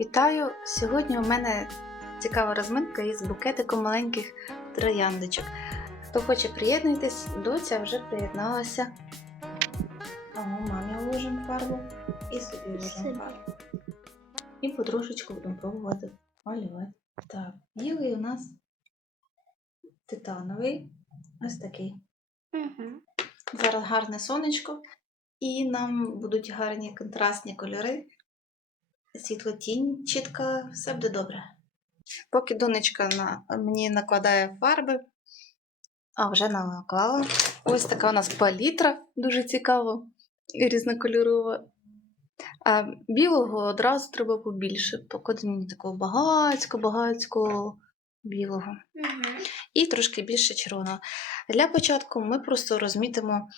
Вітаю! Сьогодні у мене цікава розминка із букетиком маленьких трояндочок. Хто хоче приєднуйтесь, доця вже приєдналася. Ага, мамі вложимо фарбу і собі вложимо фарбу. І потрошечку будемо пробувати малювати. Так, білий у нас титановий. Ось такий. Угу. Зараз гарне сонечко, і нам будуть гарні контрастні кольори. Світло-тінь чітка, все буде добре. Поки донечка на, мені накладає фарби, а вже наклала. Ось така у нас палітра, дуже цікава і різнокольорова. А білого одразу треба побільше. Поклади мені такого багацько-багацько білого Угу. і трошки більше червоного. Для початку ми просто розмітимо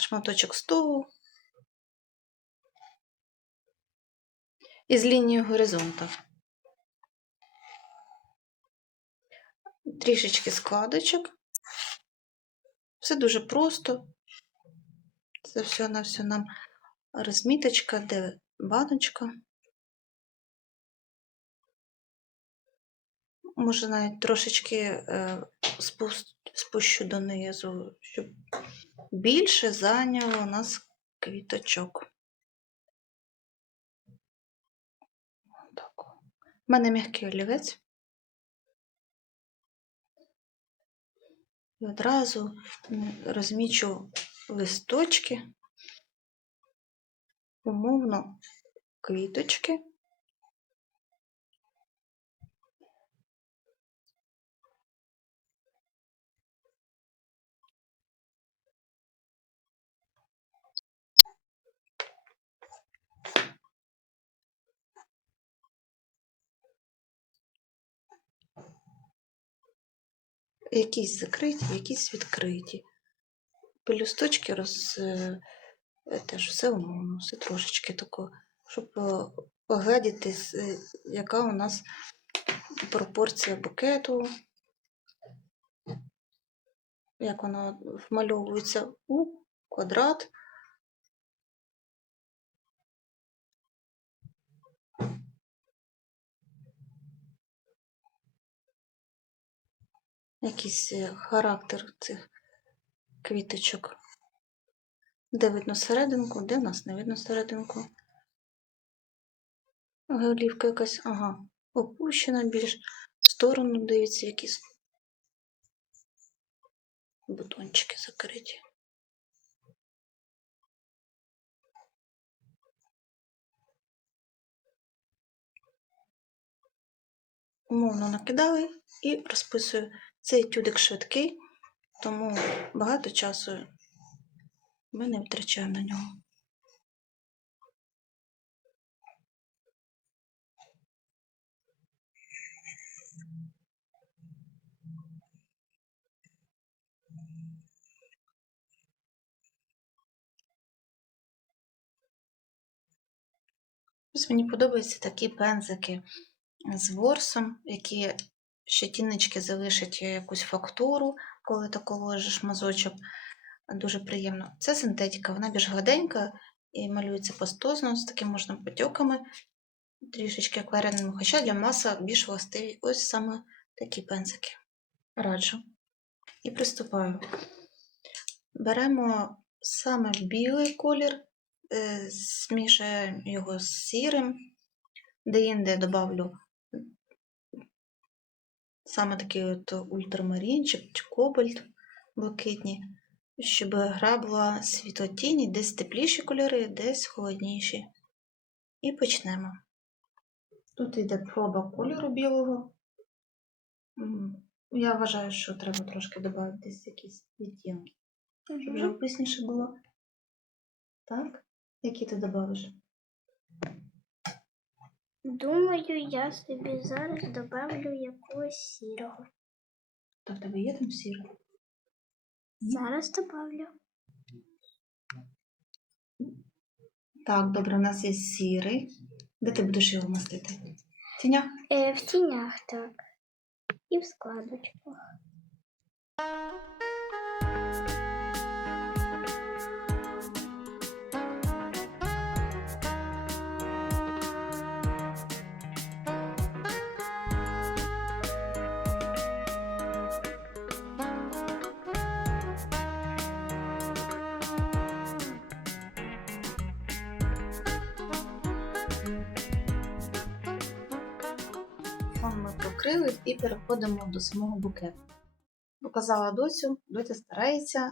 шматочок столу із лінією горизонту. Трішечки складочок. Все дуже просто. Це все на все нам розміточка, де баночка. Може, навіть трошечки е, спущу донизу, щоб більше зайняло у нас квіточок. У мене м'який олівець. І одразу розмічу листочки, умовно квіточки. Якісь закриті, якісь відкриті. Пелюсточки роз... е, е, теж все умовно, все трошечки тако, щоб е, поглядіти, яка у нас пропорція букету, як вона вмальовується у квадрат. Якийсь е, характер цих квіточок. Де видно серединку, де в нас не видно серединку. Голівка якась, ага, опущена більш в сторону, дивіться, якісь бутончики закриті. Умовно накидали і розписую. Цей тюдик швидкий, тому багато часу ми не втрачаємо на нього. Ось мені подобаються такі пензики з ворсом, які щетіночки залишать якусь фактуру, коли тако ложиш мазочок. Дуже приємно. Це синтетика, вона більш гладенька і малюється пастозно, з такими можна потьоками, трішечки акварельними, хоча для маса більш властиві. Ось саме такі пензики. Раджу. І приступаю. Беремо саме білий колір, е, змішаємо його з сірим, де-інде добавлю саме такий от ультрамарінчик чи кобальт блакитні, щоб гра була світлотіні, десь тепліші кольори, десь холодніші. І почнемо. Тут йде проба кольору білого. Я вважаю, що треба трошки додати десь якісь відтінки, щоб вже живописніше було. Так? Які ти додавиш? Думаю, я собі зараз добавлю якогось сірого. Так, в тебе є там сіре? Зараз добавлю. Так, добре, у нас є сірий. Де ти будеш його мастити? В Тінях? Е, в тінях, так. І в складочках. Фон ми покрили і переходимо до самого букету. Показала доцю, доця старається,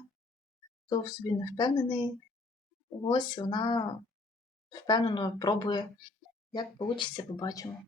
хто в собі не впевнений. Ось вона впевнено пробує. Як вийде, побачимо.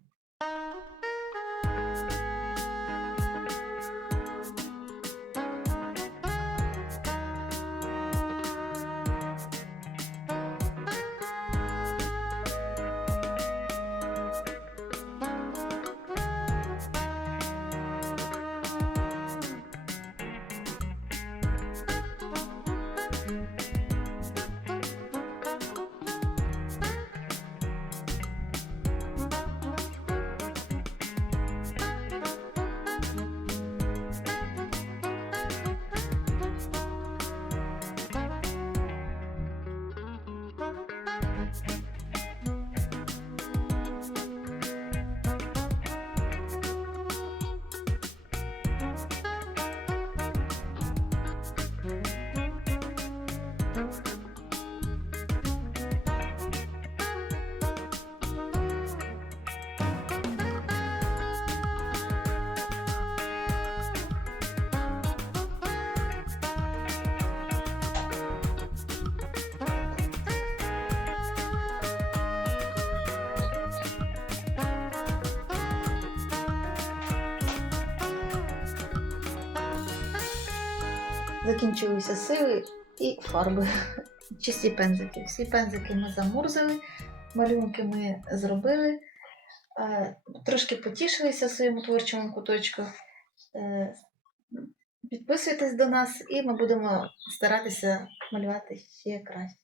Закінчилися сили і фарби. Чисті пензики. Всі пензики ми замурзили, малюнки ми зробили. Е, Трошки потішилися в своєму творчому куточку. Е, Підписуйтесь до нас і ми будемо старатися малювати ще краще.